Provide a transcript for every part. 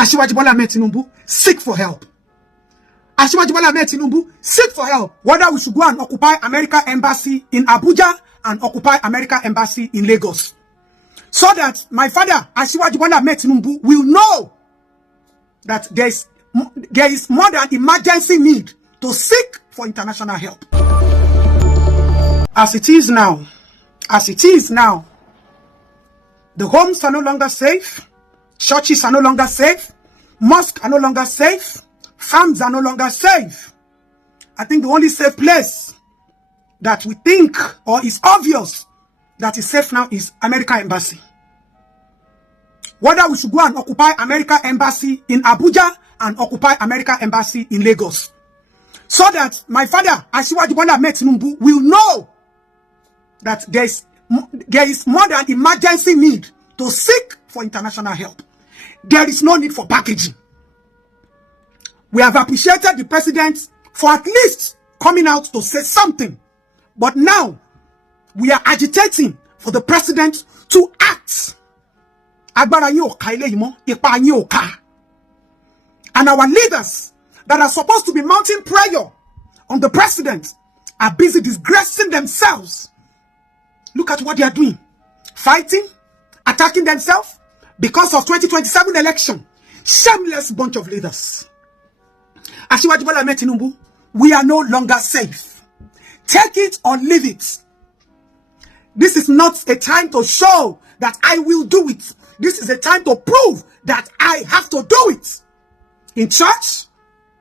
Asiwaju Bola Ahmed Tinubu, seek for help. Asiwaju Bola Ahmed Tinubu, seek for help. Whether we should go and occupy American embassy in Abuja and occupy American embassy in Lagos. So that my father, Asiwaju Bola Ahmed Tinubu, will know that there is more than emergency need to seek for international help. As it is now, the homes are no longer safe, churches are no longer safe, mosques are no longer safe, farms are no longer safe. I think the only safe place that we think or is obvious that is safe now is American embassy. Whether we should go and occupy American embassy in Abuja and occupy American embassy in Lagos. So that my father, Asiwaju Bola Ahmed Tinubu, will know that there is more than emergency need to seek for international help. There is no need for packaging. We have appreciated the president for at least coming out to say something. But now, we are agitating for the president to act. And our leaders that are supposed to be mounting prayer on the president are busy disgracing themselves. Look at what they are doing. Fighting, attacking themselves because of 2027 election. Shameless bunch of leaders. Asiwaju Bola Ahmed Tinubu, we are no longer safe. Take it or leave it. This is not a time to show that I will do it. This is a time to prove that I have to do it. In church,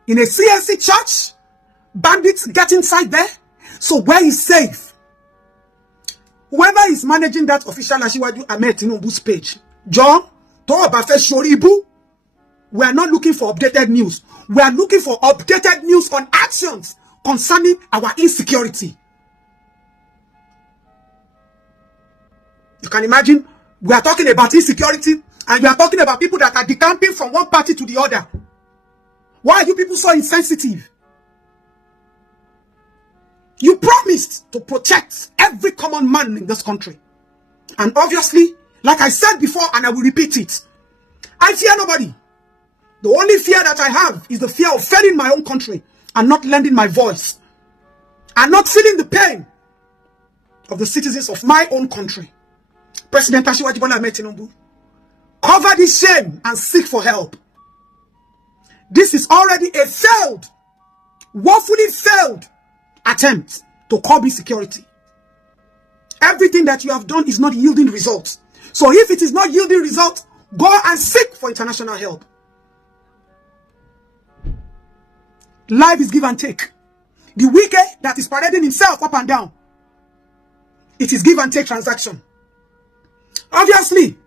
in a CNC church, bandits get inside there. So where is safe? Whoever is managing that official Asiwaju Ahmed Tinubu's page, John, we are not looking for updated news. We are looking for updated news on actions concerning our insecurity. You can imagine, we are talking about insecurity and we are talking about people that are decamping from one party to the other. Why are you people so insensitive? You promised to protect every common man in this country. And obviously, like I said before, and I will repeat it, I fear nobody. The only fear that I have is the fear of failing my own country and not lending my voice and not feeling the pain of the citizens of my own country. President Asiwaju Bola Ahmed Tinubu, cover this shame and seek for help. This is already a failed, woefully failed attempt to curb insecurity. Everything that you have done is not yielding results. So if it is not yielding results, go and seek for international help. Life is give and take. The wicked that is parading himself up and down, it is give and take transaction. Obviously,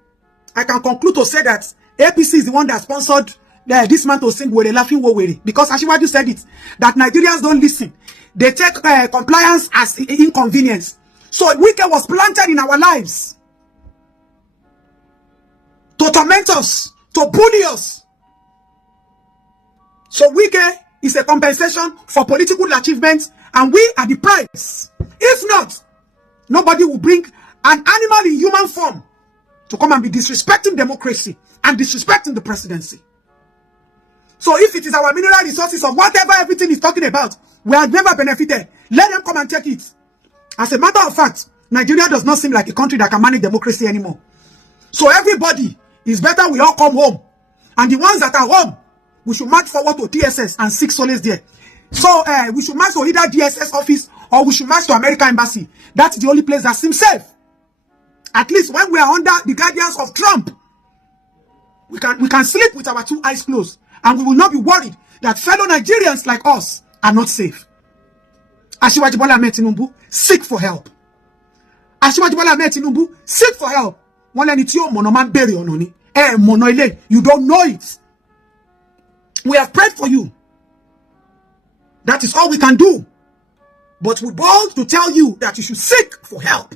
I can conclude to say that APC is the one that sponsored this man to sing "Were Laughing Wo Were," because Asiwaju said it, that Nigerians don't listen. They take compliance as inconvenience. So wicked was planted in our lives to torment us, to bully us. So wicked is a compensation for political achievements, and we are the price. If not, nobody will bring an animal in human form to come and be disrespecting democracy and disrespecting the presidency. So if it is our mineral resources or whatever everything is talking about, we have never benefited. Let them come and take it. As a matter of fact, Nigeria does not seem like a country that can manage democracy anymore. So everybody, is better we all come home. And the ones that are home, we should march forward to DSS and seek solace there. So we should march to either DSS office or we should march to American embassy. That's the only place that seems safe. At least when we are under the guidance of Trump, we can sleep with our two eyes closed. And we will not be worried that fellow Nigerians like us are not safe. Asiwaju Bola Ahmed Tinubu, seek for help. Asiwaju Bola Ahmed Tinubu, seek for help. You don't know it. We have prayed for you. That is all we can do. But we bold to tell you that you should seek for help.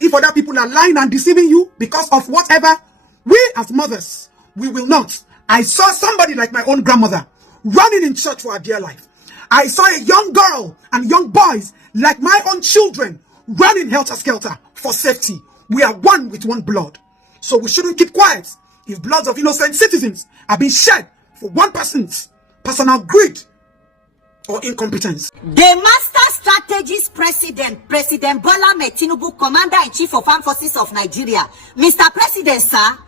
If other people are lying and deceiving you because of whatever, we as mothers, we will not. I saw somebody like my own grandmother running in church for her dear life. I saw a young girl and young boys like my own children running helter-skelter for safety. We are one with one blood. So we shouldn't keep quiet. if bloods of innocent citizens are being shed for one person's personal greed or incompetence. The Master Strategist President, President Bola Ahmed Tinubu, Commander-in-Chief of Armed Forces of Nigeria. Mr. President, sir,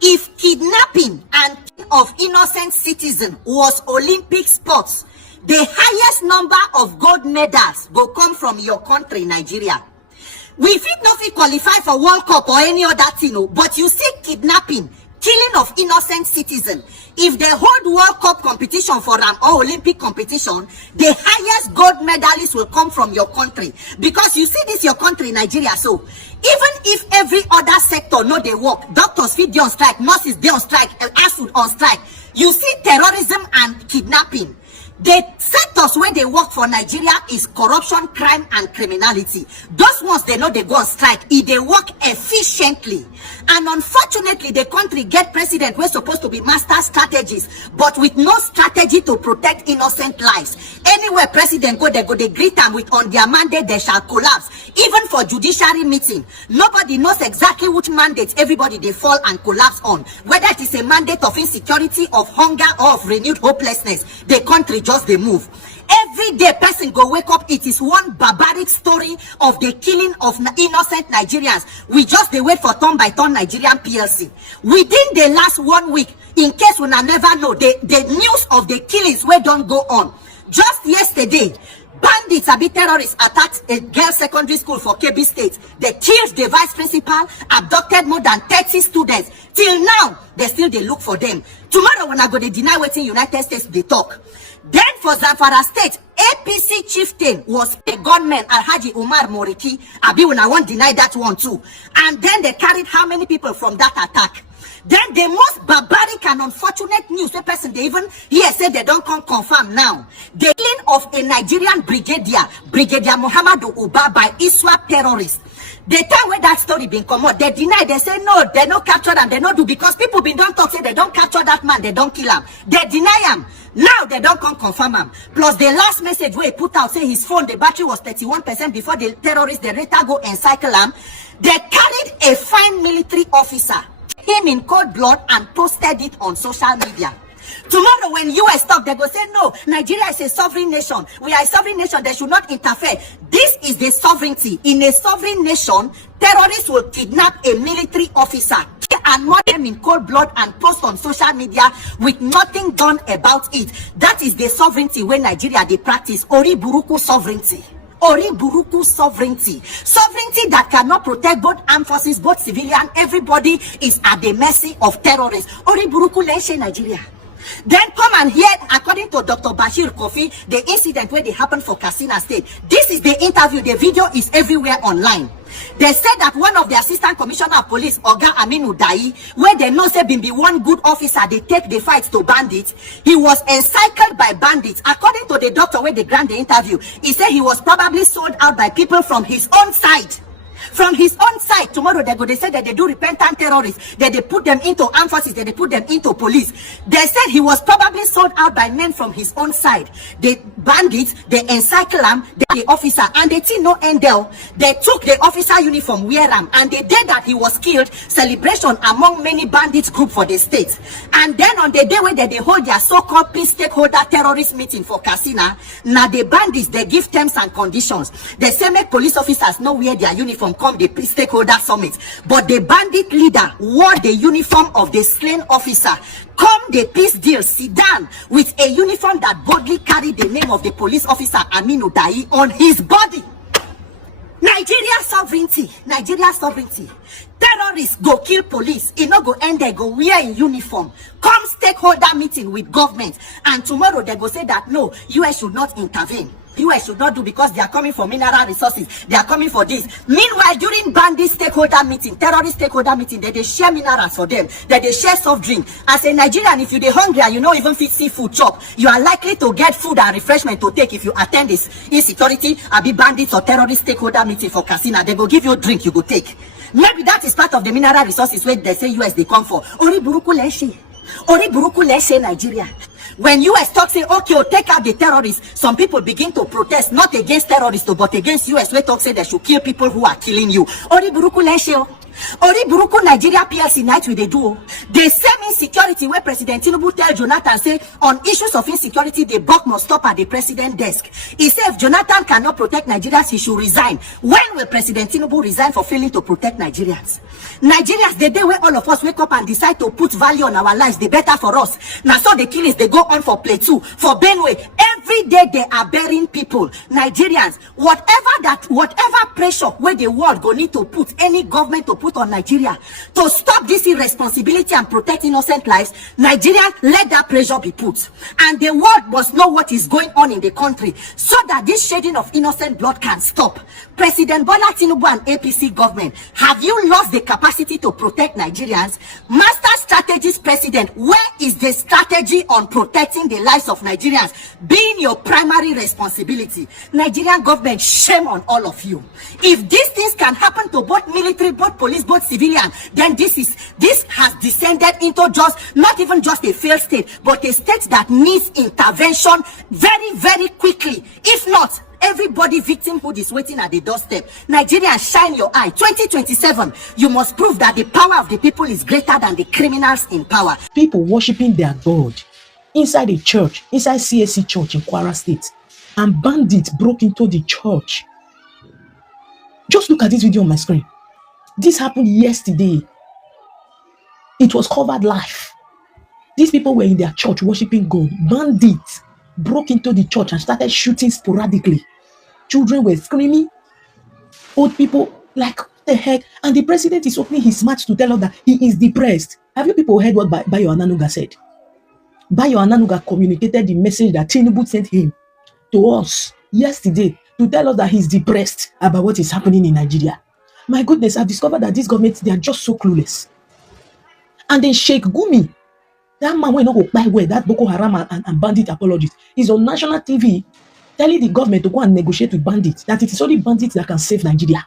if kidnapping and of innocent citizens was Olympic sports, the highest number of gold medals will come from your country, Nigeria. We fit not fit qualify for World Cup or any other thing, but you see kidnapping, killing of innocent citizens. If they hold World Cup competition for them or Olympic competition, the highest gold medalists will come from your country. Because you see this your country, Nigeria. So even if every other sector know they work, doctors fit on strike, nurses they on strike, ASUD on strike. You see terrorism and kidnapping. The sectors where they work for Nigeria is corruption, crime, and criminality. Those ones, they know they go on strike if they work efficiently. And unfortunately, the country get president who's supposed to be master strategist, but with no strategy to protect innocent lives. Anywhere president go, they greet them with on their mandate, they shall collapse. Even for judiciary meeting, nobody knows exactly which mandate everybody they fall and collapse on. Whether it is a mandate of insecurity, of hunger, or of renewed hopelessness, the country just they move. Every day person go wake up, it is one barbaric story of the killing of innocent Nigerians. We just they wait for turn by turn Nigerian PLC. Within the last 1 week, in case we never know, the news of the killings where don't go on. Just yesterday, bandits, terrorists attacked a girls' secondary school for KB State. They killed the vice principal, abducted more than 30 students. Till now, they look for them. Tomorrow, when I go, they deny waiting United States, they talk. Then for Zamfara State, APC chieftain was a gunman, Alhaji Umar Moriki. Abi, when I won't deny that one too. And then they carried how many people from that attack? Then the most barbaric and unfortunate news, the person they even here said they don't come confirm now. The killing of a Nigerian brigadier, Brigadier Muhammadu Uba by ISWAP terrorists. The time when that story been come out, they deny, they say no, they don't capture them, they don't do, because people been don't talk, say they don't capture that man, they don't kill him. They deny him. Now they don't come confirm him. Plus the last message where he put out, say his phone, the battery was 31% before the terrorists, they later go and cycle him. They carried a fine military officer, him in cold blood, and posted it on social media. Tomorrow when US talk, they go say no, Nigeria is a sovereign nation. We are a sovereign nation, they should not interfere. This is the sovereignty. In a sovereign nation, terrorists will kidnap a military officer and murder them in cold blood and post on social media with nothing done about it. That is the sovereignty when Nigeria they practice. Ori Buruku sovereignty. Ori Buruku sovereignty. Sovereignty that cannot protect both armed forces, both civilian. Everybody is at the mercy of terrorists. Ori Buruku Leshe Nigeria. Then come and hear, according to Dr. Bashir Kofi, the incident where they happened for Katsina State. This is the interview. The video is everywhere online. They said that one of the assistant commissioner of police, Oga Aminu Dai, where they know say be one good officer, they take the fight to bandits. He was encircled by bandits. According to the doctor where they grant the interview, he said he was probably sold out by people from his own side. From his own side, tomorrow they say that they do repentant terrorists, that they put them into armed forces, that they put them into police. They said he was probably sold out by men from his own side. The bandits, they encircle him, the officer, and they see no end there. They took the officer uniform, wear him, and the day that he was killed, celebration among many bandits group for the state. And then on the day when they hold their so-called peace stakeholder terrorist meeting for Katsina, now the bandits, they give terms and conditions. They say make police officers know wear their uniform come the peace stakeholder summit, but the bandit leader wore the uniform of the slain officer. Come the peace deal, sit down with a uniform that boldly carried the name of the police officer Aminu Dai on his body. Nigeria sovereignty, Nigeria sovereignty. Terrorists go kill police, it no go end there, go wear in uniform. Come stakeholder meeting with government, and tomorrow they go say that no, US should not intervene. US should not do because they are coming for mineral resources. They are coming for this. Meanwhile, during bandit stakeholder meeting, terrorist stakeholder meeting, they share minerals for them. They share soft drink. As a Nigerian, if you're hungry and you know even fit seafood chop, you are likely to get food and refreshment to take if you attend this insecurity, be bandits or terrorist stakeholder meeting for Katsina. They go give you a drink, you go take. Maybe that is part of the mineral resources where they say US they come for. Ori Buruku Leshe. Ori Buruku Leshe Nigeria. When US talk say, okay, we'll take out the terrorists, some people begin to protest, not against terrorists, but against US, where talk say they should kill people who are killing you. Ori Buruku Leshe. Ori Buruku Nigeria PLC night with the duo. The same insecurity where President Tinubu tell Jonathan say on issues of insecurity, the buck must stop at the president desk. He said if Jonathan cannot protect Nigerians, he should resign. When will President Tinubu resign for failing to protect Nigerians? Nigerians, the day where all of us wake up and decide to put value on our lives, the better for us. Now so the killings, they go on for play 2, for Benway. Every day they are burying people. Nigerians, whatever pressure where the world go need to put, any government to put on Nigeria to stop this irresponsibility and protect innocent lives, Nigerians, let that pressure be put. And the world must know what is going on in the country so that this shedding of innocent blood can stop. President Bola Tinubu and APC government, have you lost the capacity to protect Nigerians? Master strategist president, where is the strategy on protecting the lives of Nigerians being your primary responsibility? Nigerian government, shame on all of you. If these things can happen to both military, both police, both civilian, then this has descended into just not even just a failed state, but a state that needs intervention very, very quickly. If not, everybody victimhood is waiting at the doorstep. Nigerians, shine your eye. 2027, you must prove that the power of the people is greater than the criminals in power. People worshiping their God inside a church, inside CSC church in Kwara State, and bandits broke into the church. Just look at this video on my screen. This happened yesterday. It was covered live. These people were in their church worshiping God. Bandits broke into the church and started shooting sporadically. Children were screaming. Old people, like, what the heck? And the president is opening his mouth to tell us that he is depressed. Have you people heard what Bayo Ananuga said? Bayo Ananuga communicated the message that Tinubu sent him to us yesterday to tell us that he's depressed about what is happening in Nigeria. My goodness, I've discovered that these governments, they are just so clueless. And then Sheikh Gumi, that man will not go buy where that Boko Haram and bandit apologist is on national TV telling the government to go and negotiate with bandits, that it is only bandits that can save Nigeria.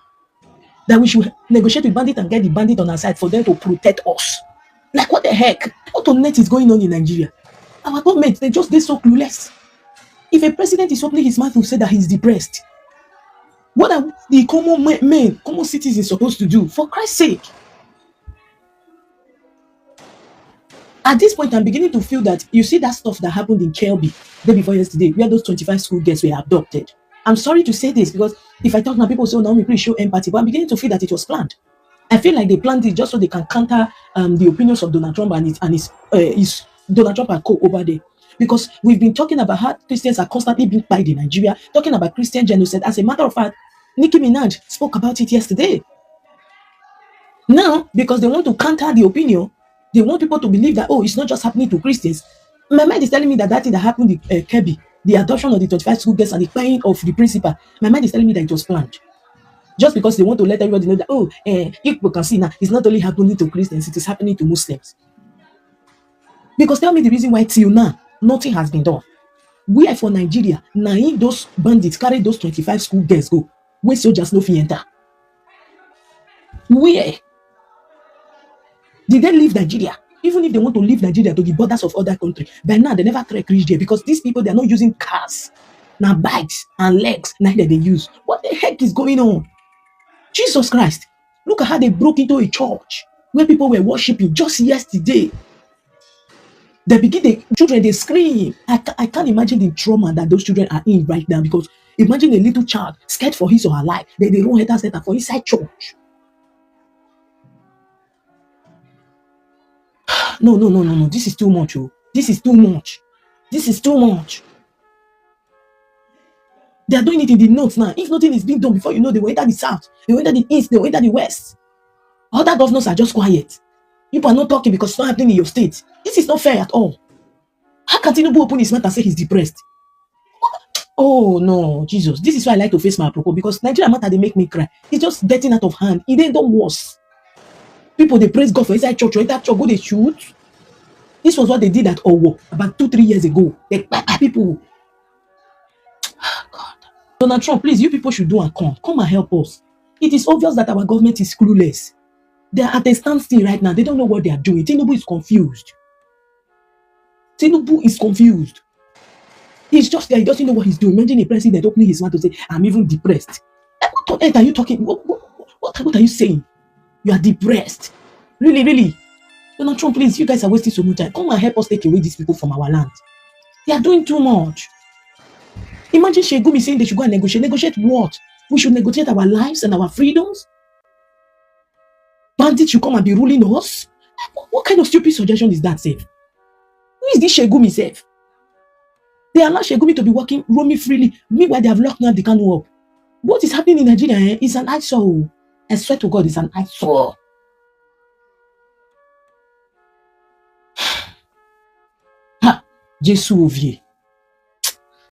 That we should negotiate with bandits and get the bandit on our side for them to protect us. Like, what the heck? What on earth is going on in Nigeria? Our government, they're so clueless. If a president is opening his mouth to say that he's depressed, what are the common citizens supposed to do? For Christ's sake. At this point, I'm beginning to feel that, you see that stuff that happened in Kelby day before yesterday, where those 25 school girls were abducted. I'm sorry to say this, because if I talk now, people say, oh, Naomi, please show empathy. But I'm beginning to feel that it was planned. I feel like they planned it just so they can counter the opinions of Donald Trump and his Donald Trump and co over there. Because we've been talking about how Christians are constantly being killed in Nigeria, talking about Christian genocide. As a matter of fact, Nicki Minaj spoke about it yesterday. Now, because they want to counter the opinion, they want people to believe that, oh, it's not just happening to Christians. My mind is telling me that thing that happened in Kebbi, the adoption of the 25 school girls and the paying of the principal, my mind is telling me that it was planned. Just because they want to let everybody know that, oh, people can see now, it's not only happening to Christians, it is happening to Muslims. Because tell me the reason why till now, nothing has been done. We are for Nigeria. Now, those bandits carry those 25 school girls go, where soldiers no fit enter. Where? Did they leave Nigeria? Even if they want to leave Nigeria to the borders of other countries, by now they never trek reach there, because these people, they are not using cars, now bikes and legs, neither they use. What the heck is going on? Jesus Christ! Look at how they broke into a church where people were worshiping just yesterday. Children, they scream. I can't imagine the trauma that those children are in right now, because imagine a little child scared for his or her life. They run head and center for inside church. No. This is too much. Oh. This is too much. This is too much. They are doing it in the north now. If nothing is being done before you know, they will enter the south, they will enter the east, they will enter the west. Other governors are just quiet. People are not talking because it's not happening in your state. This is not fair at all. How can Tinubu open his mouth and say he's depressed? Oh no, Jesus. This is why I like to face my approval, because Nigeria matter, they make me cry. It's just getting out of hand. It ain't done worse. People, they praise God for inside church, or inside church, go they shoot. This was what they did at Owo about 2-3 years ago. They people. God. Donald Trump, please, you people should do and come and help us. It is obvious that our government is clueless. They are at a standstill right now. They don't know what they are doing. Tinubu is confused. Tinubu is confused. He's just there. He doesn't know what he's doing. Imagine a president opening his mouth to say, I'm even depressed. What on earth are you talking? What are you saying? You are depressed. Really, really. Donald Trump, please, you guys are wasting so much time. Come and help us take away these people from our land. They are doing too much. Imagine Shegumi saying they should go and negotiate. Negotiate what? We should negotiate our lives and our freedoms? Bandits should come and be ruling us? What kind of stupid suggestion is that, Safe? Who is this Shegumi, Safe? They allow Shegumi to be working, roaming freely. Meanwhile, they have locked down the Kanu up. What is happening in Nigeria is an eyesore. I swear to God, it's an eyesore. Ha! Jesus Ovie.